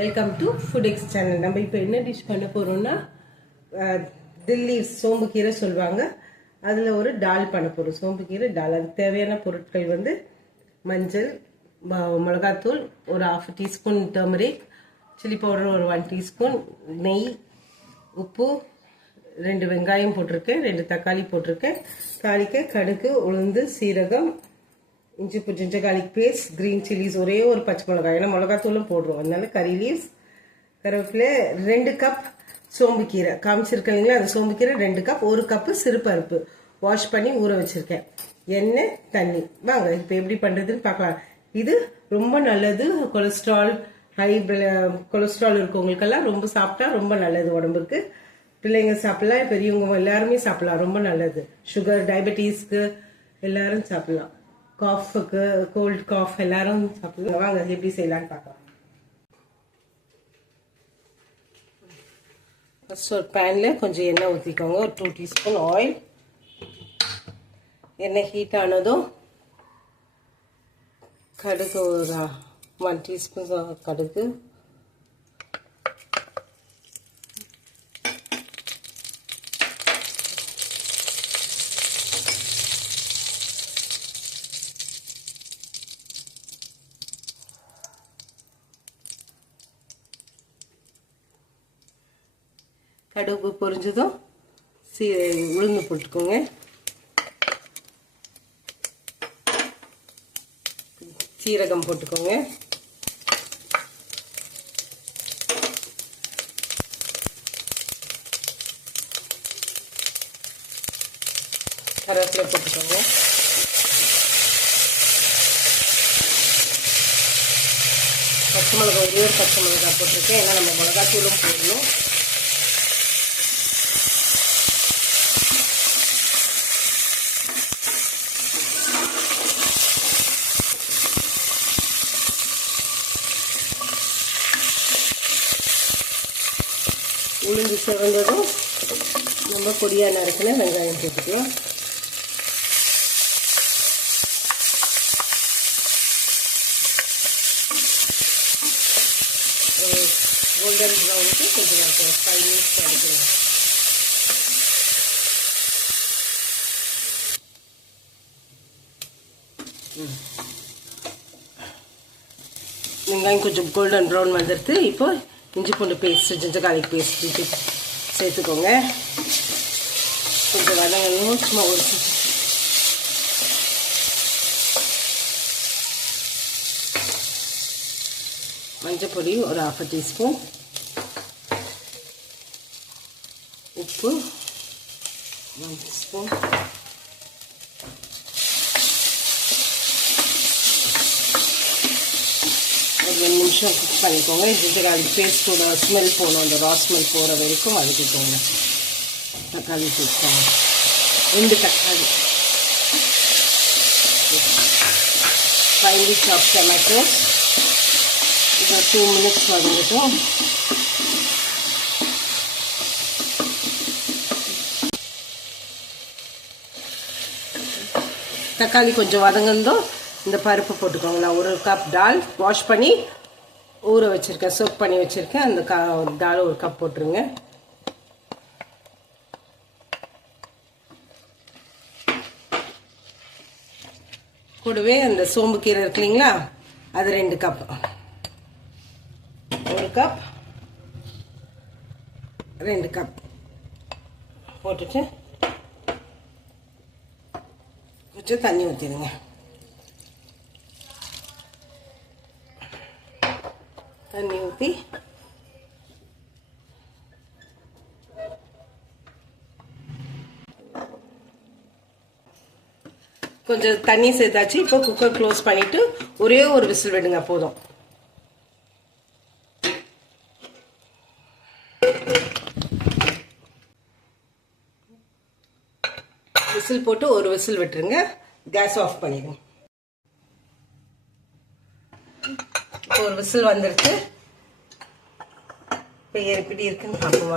Welcome to food X channel. நம்ம இப்போ என்ன டிஷ் பண்ண போகிறோம்னா தில்லி சோம்பு கீரை சொல்லுவாங்க. அதில் ஒரு டால் பண்ண போகிறோம். சோம்பு கீரை டால். அதுக்கு தேவையான பொருட்கள் வந்து மஞ்சள், மிளகாத்தூள், ஒரு 1/2 டீஸ்பூன் டர்மரிக், சில்லி பவுடர் ஒரு 1 டீஸ்பூன், நெய், உப்பு, 2 வெங்காயம் போட்டிருக்கேன், 2 தக்காளி போட்டிருக்கேன். தாளிக்க கடுகு, உளுந்து, சீரகம், இஞ்சி பூண்டு ginger garlic paste, green chillies, ஒரே ஒரு பச்சை மிளகாய், ஏன்னா மிளகாத்தூளும் போடுறோம், அதனால கறி லீவ்ஸ், கருவேப்பிலை, 2 கப் சோம்பு கீரை காமிச்சிருக்கேன் இல்லைங்களா, அந்த சோம்பு கீரை 2 கப், 1 கப்பு சிறுபருப்பு வாஷ் பண்ணி ஊற வச்சிருக்கேன், எண்ணெய், தண்ணி. வாங்க இப்போ எப்படி பண்ணுறதுன்னு பார்க்கலாம். இது ரொம்ப நல்லது. கொலஸ்ட்ரால், ஹை கொலஸ்ட்ரால் இருக்கவங்களுக்கெல்லாம் ரொம்ப சாப்பிட்டா ரொம்ப நல்லது உடம்புக்கு. பிள்ளைங்க சாப்பிடலாம், பெரியவங்க எல்லாருமே சாப்பிடலாம், ரொம்ப நல்லது. சுகர், டயபெட்டிஸ்க்கு எல்லாரும் சாப்பிடலாம். காஃபுக்கு, கோல்ட் காஃப் எல்லாரும் சாப்பிடலாம். வாங்க எப்படி செய்யலான்னு பார்க்கலாம். ஃபர்ஸ்ட் ஒரு பேனில் கொஞ்சம் எண்ணெய் ஊற்றிக்கோங்க. ஒரு 2 டீஸ்பூன் ஆயில். எண்ணெய் ஹீட் ஆனதும் கடுகு, ஒரு 1 டீஸ்பூன் கடுகு, கடுகு பொரிஞ்சதும் உளுந்து போட்டுக்கோங்க. சீரகம் போட்டுக்கோங்க. கருவேப்பிலை போட்டுக்கோங்க. பச்சை மிளகாய், ஒரே ஒரு பச்சை மிளகாய் போட்டிருக்கேன், ஏன்னா நம்ம மிளகாத்தூளும் போடணும். உளுந்து சிவந்ததும் நம்ம பொடியாக நறுக்கின வெங்காயம் போட்டுக்கலாம். கோல்டன் ப்ரௌனுக்கு கொஞ்சம் வறுக்கணும். 5 மினிட்ஸ் வறுக்கணும். வெங்காயம் கொஞ்சம் கோல்டன் ப்ரௌன் வந்துடுது. இப்போ இஞ்சி பூண்டு பேஸ்ட், ஜிஞ்சர் கார்லிக் பேஸ்ட் சேர்த்துக்கோங்க. கொஞ்சம் வதங்கணும். சும்மா ஒரு மஞ்சள் பொடி ஒரு 1/2 டீஸ்பூன், உப்பு 1 டீஸ்பூன், ஒரு 2 நிமிஷம் குக் பண்ணிக்கோங்க. ஜிஞ்சர் கார்லிக் பேஸ்ட்டோட ஸ்மெல் போகணும், அந்த ரா ஸ்மெல் போகிற வரைக்கும் வதக்கிக்கோங்க. தக்காளி சேர்த்துக்கோங்க. 2 தக்காளி, ஃபைன்லி சாப்ட் டொமேட்டோஸ். இது 2 மினிட்ஸ் வதங்கட்டும். தக்காளி கொஞ்சம் வதங்கந்தோம் இந்த பருப்பு போட்டுக்கோங்க. நான் 1 கப் டால் வாஷ் பண்ணி ஊற வச்சுருக்கேன், சோக் பண்ணி வச்சுருக்கேன். அந்த டால் 1 கப் போட்டுருங்க. கூடவே அந்த சோம்பு கீரை இருக்கு இல்லைங்களா, அது 2 கப், 1 கப், 2 கப் போட்டுட்டு கொஞ்சம் தண்ணி ஊற்றிடுங்க. தண்ணி ஊற்றி கொஞ்சம் தண்ணி சேர்த்தாச்சு. இப்போ குக்கர் க்ளோஸ் பண்ணிட்டு ஒரே ஒரு விசில் விடுங்க, போதும். விசில் போட்டு ஒரு விசில் விட்டுருங்க. கேஸ் ஆஃப் பண்ணிடுங்க. இப்போ ஒரு விசில் வந்துருச்சு. இப்போ எப்படி இருக்குன்னு பார்ப்போம்.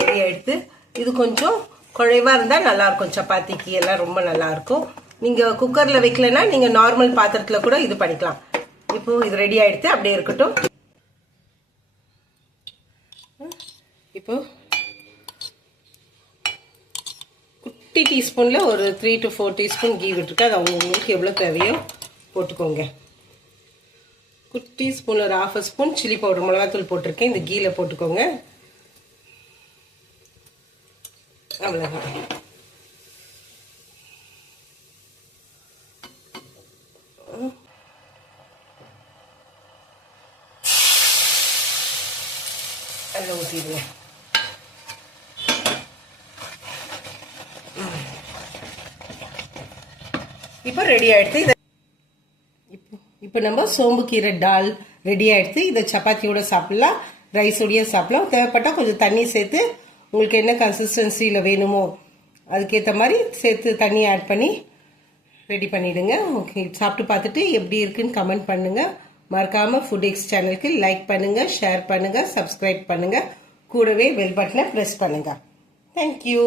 ரெடி ஆகிடுது. இது கொஞ்சம் குழைவாக இருந்தால் நல்லாயிருக்கும், சப்பாத்திக்கு எல்லாம் ரொம்ப நல்லாயிருக்கும். நீங்கள் குக்கரில் வைக்கலன்னா நீங்கள் நார்மல் பாத்திரத்தில் கூட இது பண்ணிக்கலாம். இப்போ இது ரெடி ஆகிடுது, அப்படியே இருக்கட்டும். இப்போ குட்டி டீஸ்பூனில் ஒரு 3 to 4 டீஸ்பூன் கீ விட்டுருக்கு. அது உங்களுக்கு எவ்வளோ தேவையோ போட்டுக்கோங்க. குட்டி ஸ்பூன் ஒரு 1/2 ஸ்பூன் சில்லி பவுடர் மிளகாத்தூள் போட்டிருக்கேன். இந்த கீயில் போட்டுக்கோங்க. அவ்வளோதான். அதில் ஊற்றிடுங்க. இப்போ ரெடி ஆயிடுச்சு. இப்போ நம்ம சோம்பு கீரை டால் ரெடி ஆயிடுச்சு. இதை சப்பாத்தியோட சாப்பிடலாம், ரைஸோடய சாப்பிடலாம். தேவைப்பட்டால் கொஞ்சம் தண்ணி சேர்த்து உங்களுக்கு என்ன கன்சிஸ்டன்சியில் வேணுமோ அதுக்கேற்ற மாதிரி சேர்த்து தண்ணி ஆட் பண்ணி ரெடி பண்ணிவிடுங்க. ஓகே, சாப்பிட்டு பார்த்துட்டு எப்படி இருக்குன்னு கமெண்ட் பண்ணுங்கள். மறக்காமல் ஃபுட் எக்ஸ் சேனலுக்கு லைக் பண்ணுங்கள், ஷேர் பண்ணுங்கள், சப்ஸ்கிரைப் பண்ணுங்கள். கூடவே பெல் பட்டனை ப்ரெஸ் பண்ணுங்கள். தேங்க்யூ.